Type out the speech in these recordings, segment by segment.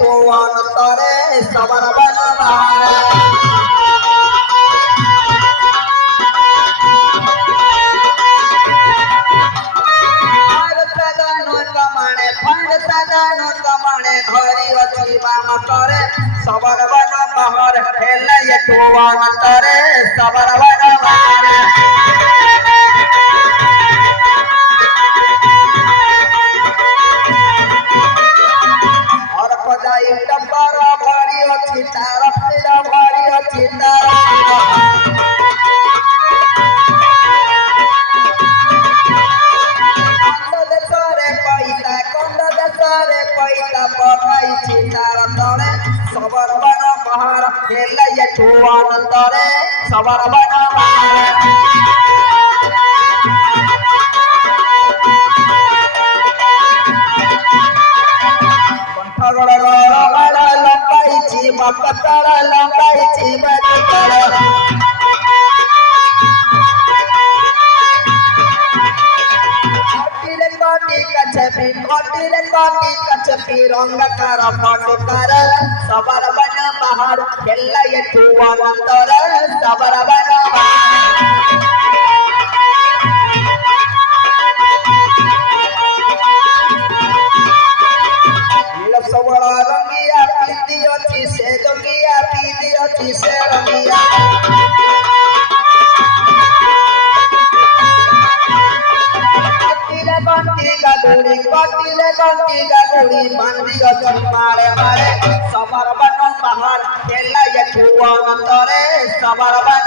तू अंतरे सबर बनवा कमाणे धरी अच्छी बाम करे सबर बन बहर हेले तू अंतरे सबर बनवा और पजाई डब्बर भरी अच्छी तार भरी अच्छी तार पैसा पकाई तार तले सबर बन बहर हेले तू अंतरे सबर बन लंबाई बकतर लंबाई बकतर कचपी रंग कर पटकर सबर बन बहर हेले तू अंतरे सबर बन सबड़ा रंगिया पीती अच्छी से रंगिया पीती अच्छी से रंगिया कटिले गगुड़ी मंदी अच्छी मारे मारे सबर बन बहर हेले तू अंतरे सबर बन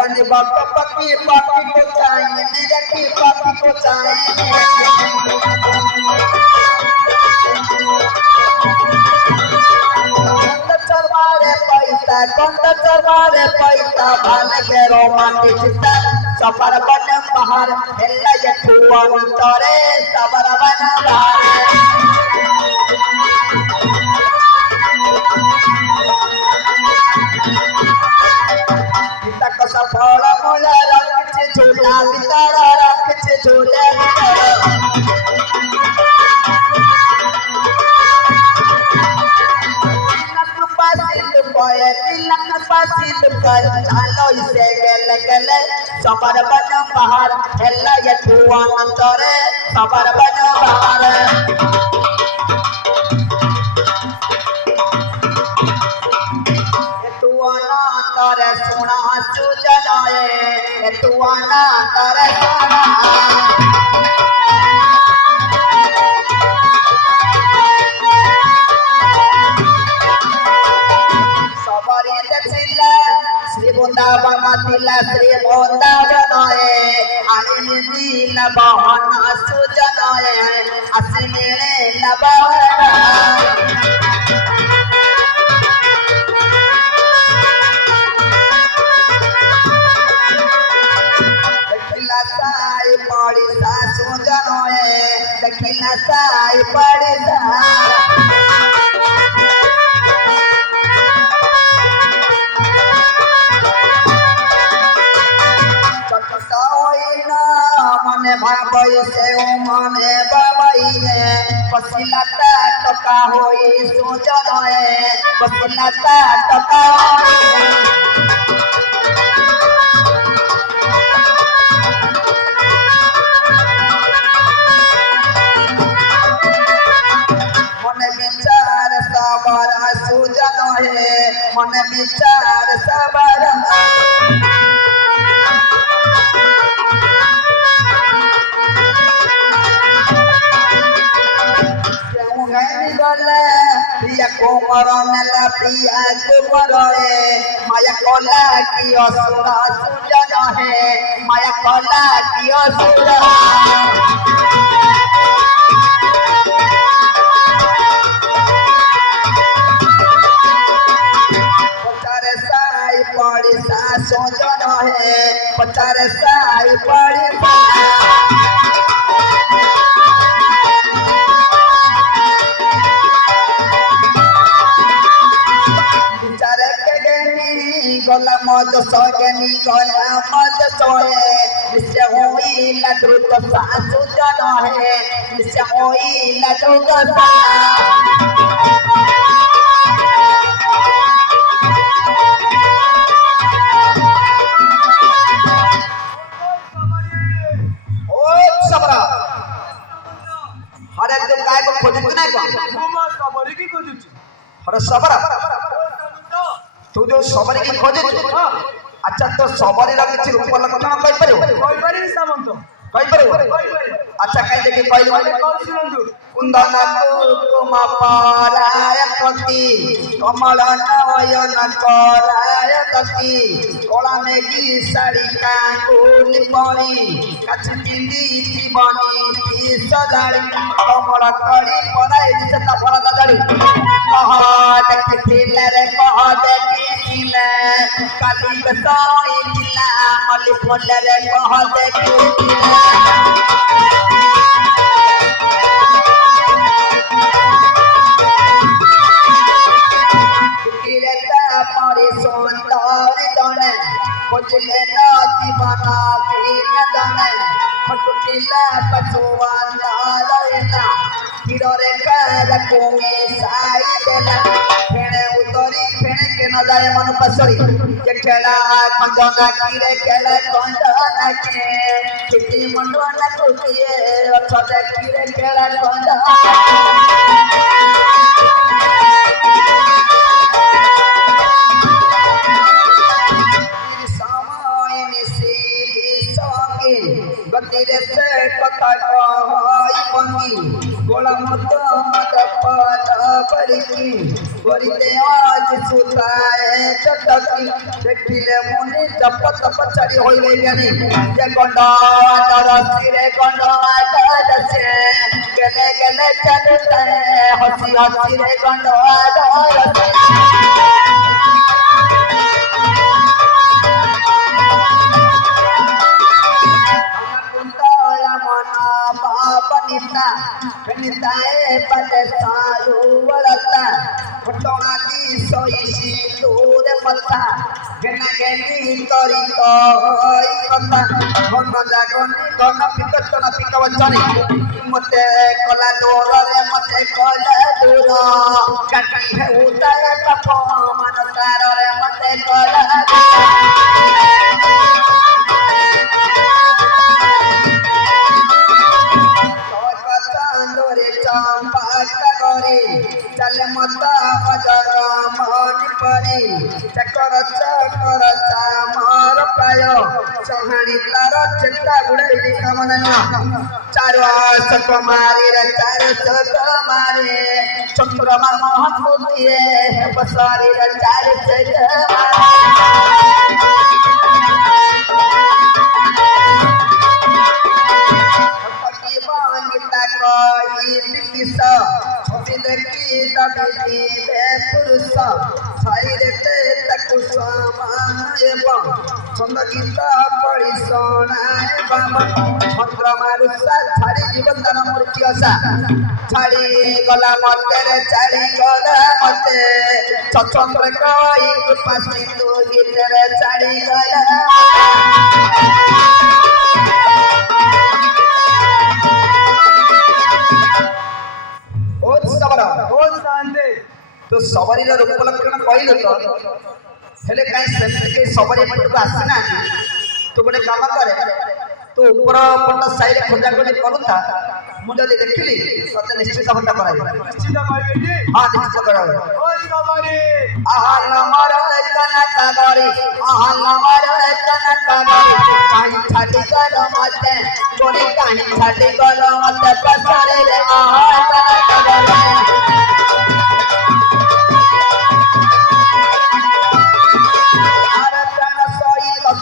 बंदी पक्की पक्की को चाहिए देखी पक्की को चाहिए चरवारे पैसा भाले के रोमांटिक सफर बन बहर हेले तू अंतरे सबर बन सफल मुला रख झूला भीतर रख झूले चालो इसे गले गले सबर बन बहर हेले तू अंतरे सबर बन बहर तारे सुना सुजनाए तू आना तारे सुना सबरी देखिला श्री वृंदावन तिला श्री वृंदावनाए आनी दिल बहना सुजनाए असमिले लबहना पड़ी सासु जनोए दखिला साई पड़ी मने भाई से मने बाबाई पसीला टका होई सोचनोए पसीला टका मन विचार सबर प्रिया कोमर नेला प्रिया कोमर माया कला की असुरा सुजन है माया कला की असुरा सोचन है पचार साई पड़ी गला mot soge ni gola mot soye nisya hoi ladru to sasu jana hai nisya hoi ladru to sabra hare to काय को खोजत नाही का मुमा सबरी की खोजुची हरे sabra तू जो सबरी की खोजत अच्छा तो सबरी रा किछि रूप लक्षण कहि परियो कोई बरी सामंत कहि परियो अच्छा कहि देखि कहलु कौन सुनंदु कुंदन कुकुम पराय कति कमल नयन कराय कति कोला मेगी साड़ी कांगुल परी काछि पिंदी जीवनी ती सजाड़ी कमल कड़ी पराय दिस तफर गजड़ी कह देखिले रे कह देखिले काली बसाई दिला मली फुल रे कह देखिले खोजले नाती बना भीन दने फटुकिला पसुवाना लयना किरोरे कर कोमी साई देना फेणे उतरी फेणे के न जाय मन पसरी के खेला कंदना किरे केला कंदना के किति मंडना कुतिए अछते किरे केला कंदना गतिरे से कथा कहई बंगी गोला मत मत पद बड़की गोरिते आज सुताए चटकी देखिले मुनि जप तप चढ़ी होइले ज्ञानी जे गंडा तरसी रे गंडा तरसे गेले गेले चलते हंसी हंसी रे गंडा तरसे निता निताए पते सारू वरता फटोना दी सोईसी दूर मथा गेना गेनी तोरी तोई कथा घन जागनी घन पिकटना पिकवचनी मते कला दूर रे मते कला दूर काटी है उतार तप मन तार रे मते कला चले मता अजर मन परी चकर चकर चामर प्राय चहाणी तार चेता गुड़े कामना चारो चक मारी रे चारो चक मारे चंद्रमा महत्वतिए बसारी रे चारो चक देखी दबी दे पुरुष साइरे ते तकु समाए बा छंद गीता पढ़ी सोनाए बाबा मंत्र मारुसा छाड़ी जीवन दान मूर्ति आशा छाड़ी गला मते रे छाड़ी गला मते चचंद्र कई कृपा सिंधु गीत रे छाड़ी गला तो सबरी रूप लक्षण कहल तो हेले कहीं से सबरी पटक आसना तो गोटे काम करे तो ऊपर पट साइड खोजा खोजी करूता मुझे देखिली तते निश्चित हत्या कराई निश्चित कहबे हां निश्चित कराई ओ सबरी आहा नमर एकना कागरी आहा नमर एकना कागरी काई छाटी कर मते गोरी काई छाटी कर मते पसरे रे आहा एकना कागरी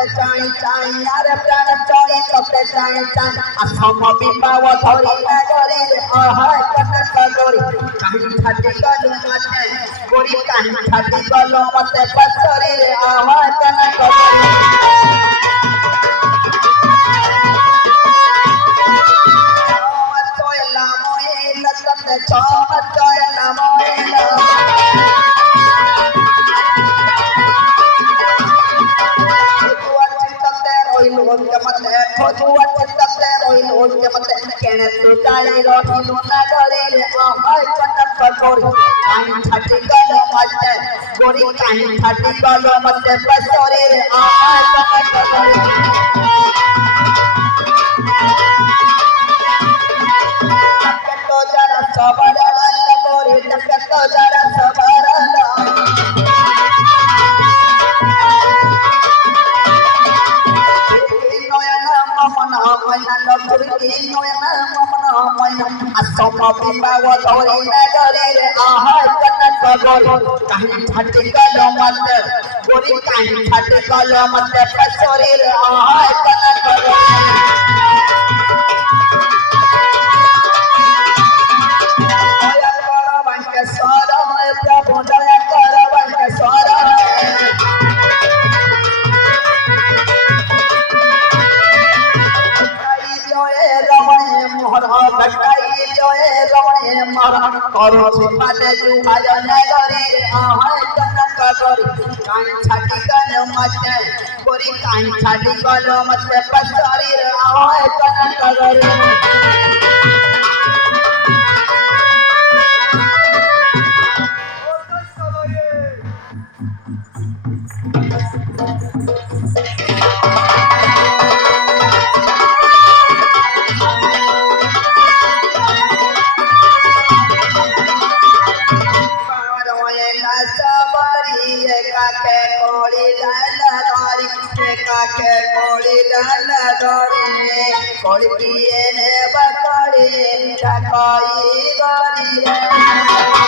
चाई चाई यारे प्राण चाई तपे चाई चाई असम बिबाव धरी नगरी रे आहाय कनक गोरी काहि छाती गलो मते गोरी काहि छाती गलो मते पसरी रे आहाय कनक गोरी सोयला मोइल तते छम सोयला मोइल ওকে মতে খোঁজুয়া চিন্তাতে রইল ওকে মতে কেন তো তাই রহিল না ধরে রে আহাই কটক করি কাই ছাটি গেল মতে গরি কাই ছাটি গেল মতে বসরে রে আহাই কটক করি তো যারা সবার আল্লাহ করে তো যারা সবার আল্লাহ ছাটি গল মতে পসরির আওয়াজ কনক করে কলকিয়ে নে বকড়ে ঢাকাই গরিয়া